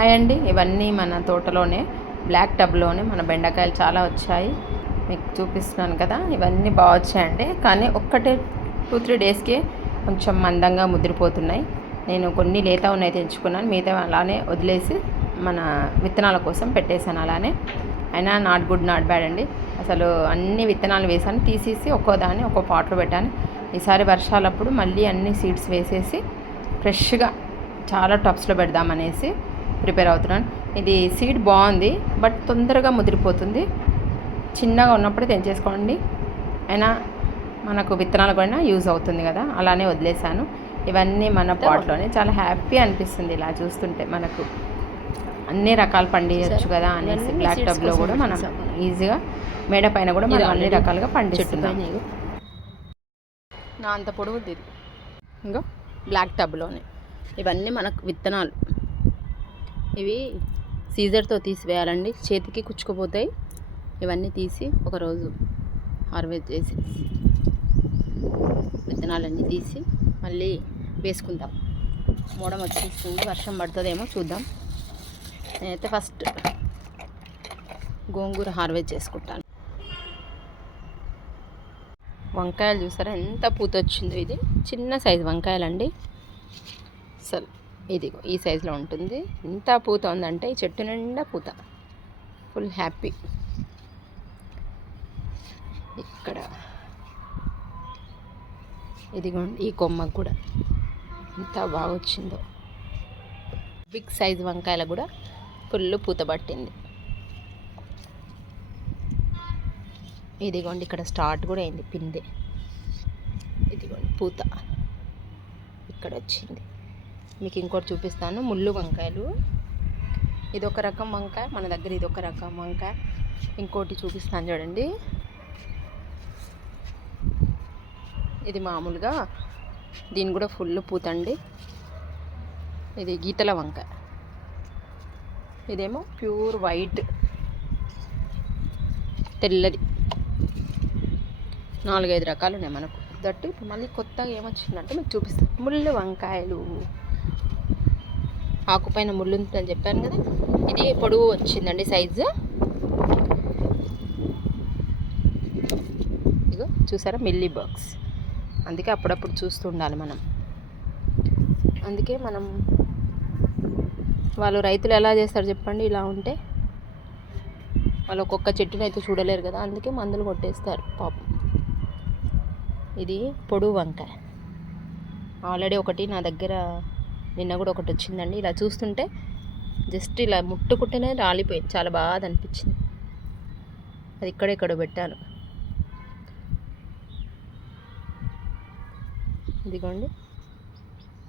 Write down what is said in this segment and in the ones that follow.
Hi అండి, ఇవన్నీ మన తోటలోనే బ్లాక్ టబ్లోనే మన బెండకాయలు చాలా వచ్చాయి. మీకు చూపిస్తున్నాను కదా, ఇవన్నీ బాగా వచ్చాయండి. కానీ ఒక్కటే 2-3 డేస్కి కొంచెం మందంగా ముదిరిపోతున్నాయి. నేను కొన్ని లేత ఉన్నాయి తెంచుకున్నాను, మిగతా అలానే వదిలేసి మన విత్తనాల కోసం పెట్టేశాను. అలానే అయినా నాట్ గుడ్ నాట్ బ్యాడ్ అండి. అసలు అన్ని విత్తనాలు వేసాను, తీసేసి ఒక్కోదాన్ని ఒక్కో పాట్లో పెట్టాను. ఈసారి వర్షాలప్పుడు మళ్ళీ అన్ని సీడ్స్ వేసేసి ఫ్రెష్గా చాలా టబ్స్లో పెడదామనేసి ప్రిపేర్ అవుతున్నాను. ఇది సీడ్ బాగుంది, బట్ తొందరగా ముదిరిపోతుంది. చిన్నగా ఉన్నప్పుడే తెంచేసుకోండి, అయినా మనకు విత్తనాలు కూడా యూజ్ అవుతుంది కదా, అలానే వదిలేశాను. ఇవన్నీ మన పాట్లోనే చాలా హ్యాపీ అనిపిస్తుంది ఇలా చూస్తుంటే. మనకు అన్ని రకాలు పండించవచ్చు కదా అనేసి బ్లాక్ టబ్లో కూడా మనం ఈజీగా మేడ పైన కూడా మనం అన్ని రకాలుగా పండిస్తున్నాం. నా అంత పొడవుది ఇది, ఇంకా బ్లాక్ టబ్లోనే ఇవన్నీ మనకు విత్తనాలు. ఇవి సీజర్తో తీసివేయాలండి, చేతికి కుచ్చుకుపోతాయి. ఇవన్నీ తీసి ఒకరోజు హార్వెస్ట్ చేసి విత్తనాలన్నీ తీసి మళ్ళీ వేసుకుందాం. మోడం వచ్చేస్తుంది, వర్షం పడుతుందేమో చూద్దాం. నేనైతే ఫస్ట్ గోంగూర హార్వెస్ట్ చేసుకుంటాను. వంకాయలు చూసారా ఎంత పూత వచ్చిందో. ఇది చిన్న సైజు వంకాయలండి. అసలు ఇదిగో ఈ సైజులో ఉంటుంది. ఎంత పూత ఉందంటే ఈ చెట్టు నిండా పూత, ఫుల్ హ్యాపీ. ఇక్కడ ఇదిగోండి ఈ కొమ్మకు కూడా ఎంత బాగా వచ్చిందో. బిగ్ సైజు వంకాయలు కూడా ఫుల్ పూత పట్టింది. ఇదిగోండి ఇక్కడ స్టార్ట్ కూడా అయింది పిందె. ఇదిగోండి పూత ఇక్కడ వచ్చింది. మీకు ఇంకోటి చూపిస్తాను, ముళ్ళు వంకాయలు. ఇదొక రకం వంకాయ, మన దగ్గర ఇదొక రకం వంకాయ. ఇంకోటి చూపిస్తాను చూడండి, ఇది మామూలుగా, దీని కూడా ఫుల్ పూతండి. ఇది గీతల వంకాయ, ఇదేమో ప్యూర్ వైట్ తెల్లది. 4-5 రకాలు ఉన్నాయి మనకు. దట్టు ఇప్పుడు మళ్ళీ కొత్తగా ఏమొచ్చిందంటే మీకు చూపిస్తాను, ముళ్ళు వంకాయలు. ఆకుపైన ముళ్ళు ఉంటుందని చెప్పాను కదా, ఇది పొడవు వచ్చిందండి సైజు. ఇగో చూసారా మిల్లీ బాక్స్. అందుకే అప్పుడప్పుడు చూస్తూ ఉండాలి మనం. అందుకే మనం, వాళ్ళు రైతులు ఎలా చేస్తారు చెప్పండి, ఇలా ఉంటే వాళ్ళు ఒక్కొక్క చెట్టుని అయితే చూడలేరు కదా, అందుకే మందులు కొట్టేస్తారు పాపం. ఇది పొడువు వంకాయ. ఆల్రెడీ ఒకటి నా దగ్గర నిన్న కూడా ఒకటి వచ్చిందండి. ఇలా చూస్తుంటే జస్ట్ ఇలా ముట్టుకుంటేనే రాలిపోయింది, చాలా బాగా అనిపించింది. అది ఇక్కడెక్కడో పెట్టాను. ఇదిగోండి,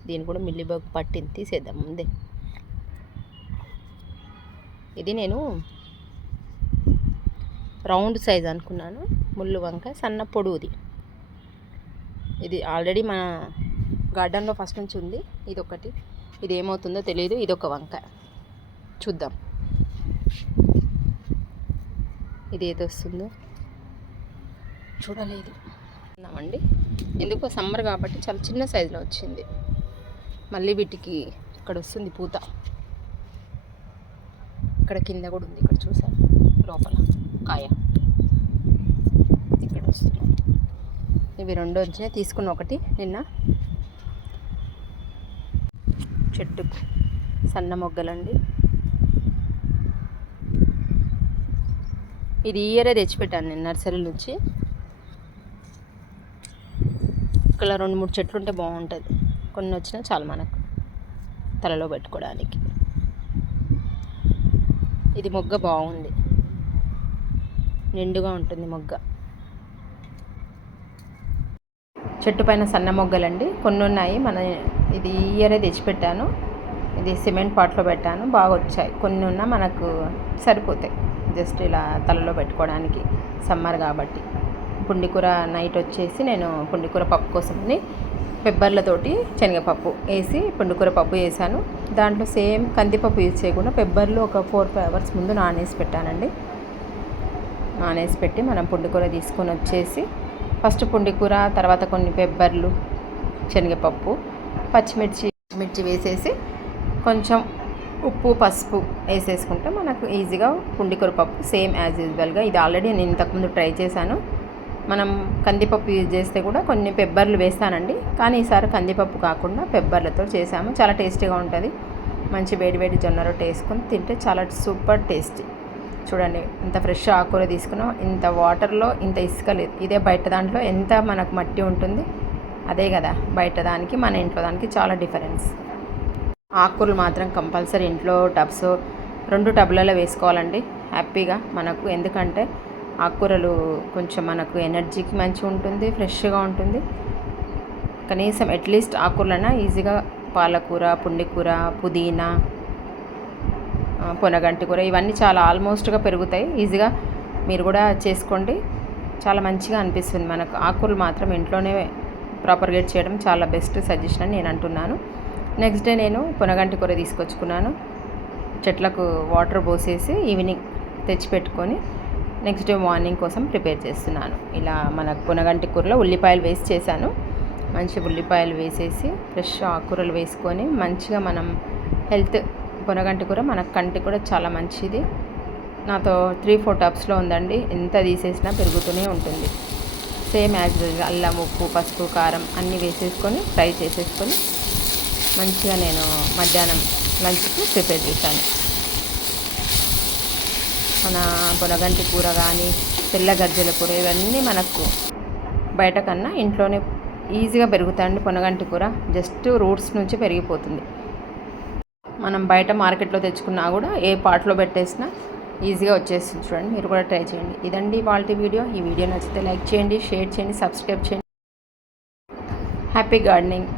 దీన్ని కూడా మిల్లీబగ్ పట్టింది, తీసేద్దాం ముందే. ఇది నేను రౌండ్ సైజ్ అనుకున్నాను, ముళ్ళు వంకాయ సన్న పొడవుది. ఇది ఆల్రెడీ మన గార్డెన్లో ఫస్ట్ నుంచి ఉంది. ఇది ఒకటి, ఇది ఏమవుతుందో తెలియదు. ఇది ఒక వంకాయ, చూద్దాం ఇది ఏది వస్తుందో. చూడలేదు అన్నామండి, ఎందుకో సమ్మర్ కాబట్టి చాలా చిన్న సైజులో వచ్చింది. మళ్ళీ వీటికి ఇక్కడ వస్తుంది పూత. ఇక్కడ కింద కూడా ఉంది, ఇక్కడ చూసారు లోపల కాయ ఇక్కడ వస్తుంది. ఇవి 2 వచ్చినాయి, తీసుకున్న ఒకటి నిన్న. చెట్టుకు సన్న మొగ్గలండి. ఇది ఇయరే తెచ్చిపెట్టాను నేను నర్సరీ నుంచి. ఇక్కడ 2-3 చెట్లు ఉంటే బాగుంటుంది. కొన్ని వచ్చినా చాలు మనకు తలలో పెట్టుకోవడానికి. ఇది మొగ్గ బాగుంది, నిండుగా ఉంటుంది మొగ్గ. చెట్టు పైన సన్న మొగ్గలండి కొన్ని ఉన్నాయి. ఇది ఇయరే తెచ్చిపెట్టాను. ఇది సిమెంట్ పాట్లో పెట్టాను, బాగా వచ్చాయి. కొన్ని ఉన్నా మనకు సరిపోతాయి, జస్ట్ ఇలా తలలో పెట్టుకోవడానికి, సమ్మర్ కాబట్టి. పుండికూర నైట్ వచ్చేసి నేను పుండికూర పప్పు కోసమని పెబ్బర్లతోటి శనగపప్పు వేసి పుండికూర పప్పు వేసాను. దాంట్లో సేమ్ కందిపప్పు యూజ్ చేయకుండా పెబ్బర్లు ఒక 4-5 అవర్స్ ముందు నానేసి పెట్టానండి. నానేసి పెట్టి మనం పుండికూర తీసుకొని వచ్చేసి ఫస్ట్ పుండికూర, తర్వాత కొన్ని పెబ్బర్లు, శనగపప్పు, పచ్చిమిర్చి వేసేసి కొంచెం ఉప్పు పసుపు వేసేసుకుంటే మనకు ఈజీగా పుండికూర పప్పు సేమ్ యాజ్ యూజువల్గా. ఇది ఆల్రెడీ నేను ఇంతకుముందు ట్రై చేశాను. మనం కందిపప్పు యూజ్ చేస్తే కూడా కొన్ని పెబ్బర్లు వేస్తానండి, కానీ ఈసారి కందిపప్పు కాకుండా పెబ్బర్లతో చేసాము. చాలా టేస్టీగా ఉంటుంది. మంచి వేడి వేడి జొన్న రొట్టె వేసుకొని తింటే చాలా సూపర్ టేస్టీ. చూడండి ఇంత ఫ్రెష్ ఆకుకూర తీసుకున్నాం, ఇంత వాటర్లో ఇంత ఇసుక లేదు. ఇదే బయట దాంట్లో ఎంత మనకు మట్టి ఉంటుంది, అదే కదా బయట దానికి మన ఇంట్లో దానికి చాలా డిఫరెన్స్. ఆకుకూరలు మాత్రం కంపల్సరీ ఇంట్లో టబ్స్ 2 టబ్లలో వేసుకోవాలండి హ్యాపీగా మనకు. ఎందుకంటే ఆకుకూరలు కొంచెం మనకు ఎనర్జీకి మంచిగా ఉంటుంది, ఫ్రెష్గా ఉంటుంది. కనీసం అట్లీస్ట్ ఆకుకూరలైనా ఈజీగా పాలకూర, పుండికూర, పుదీనా, పొనగంటి కూర ఇవన్నీ చాలా ఆల్మోస్ట్గా పెరుగుతాయి. ఈజీగా మీరు కూడా చేసుకోండి, చాలా మంచిగా అనిపిస్తుంది మనకు. ఆకుకూరలు మాత్రం ఇంట్లోనే ప్రాపర్గా చేయడం చాలా బెస్ట్ సజెషన్ అని నేను అంటున్నాను. నెక్స్ట్ డే నేను పొనగంటి కూర తీసుకొచ్చుకున్నాను. చెట్లకు వాటర్ పోసేసి ఈవినింగ్ తెచ్చిపెట్టుకొని నెక్స్ట్ డే మార్నింగ్ కోసం ప్రిపేర్ చేస్తున్నాను. ఇలా మనకు పొనగంటి కూరలో ఉల్లిపాయలు వేసి చేశాను. మంచి ఉల్లిపాయలు వేసేసి ఫ్రెష్ ఆకుకూరలు వేసుకొని మంచిగా మనం హెల్త్ పొనగంటి కూర మన కంటి కూడా చాలా మంచిది. నాతో 3-4 టబ్స్లో ఉందండి, ఎంత తీసేసినా పెరుగుతూనే ఉంటుంది. సేమ్ యాజ్ యూజువల్ అల్లం, ఉప్పు, పసుపు, కారం అన్నీ వేసేసుకొని ఫ్రై చేసేసుకొని మంచిగా నేను మధ్యాహ్నం లంచ్కి ప్రిపేర్ చేశాను. మన పొనగంటి కూర కానీ తెల్ల గజ్జల కూర ఇవన్నీ మనకు బయట కన్నా ఇంట్లోనే ఈజీగా పెరుగుతాయండి. పొనగంటి కూర జస్ట్ రూట్స్ నుంచి పెరిగిపోతుంది. మనం బయట మార్కెట్లో తెచ్చుకున్నా కూడా ఏ పాట్లో పెట్టేసినా ఈజీగా వచ్చేస్తుంది. చూడండి, మీరు కూడా ట్రై చేయండి. ఇదండి ఇవాల్టి వీడియో. ఈ వీడియో నచ్చితే లైక్ చేయండి, షేర్ చేయండి, సబ్స్క్రైబ్ చేయండి. Happy gardening.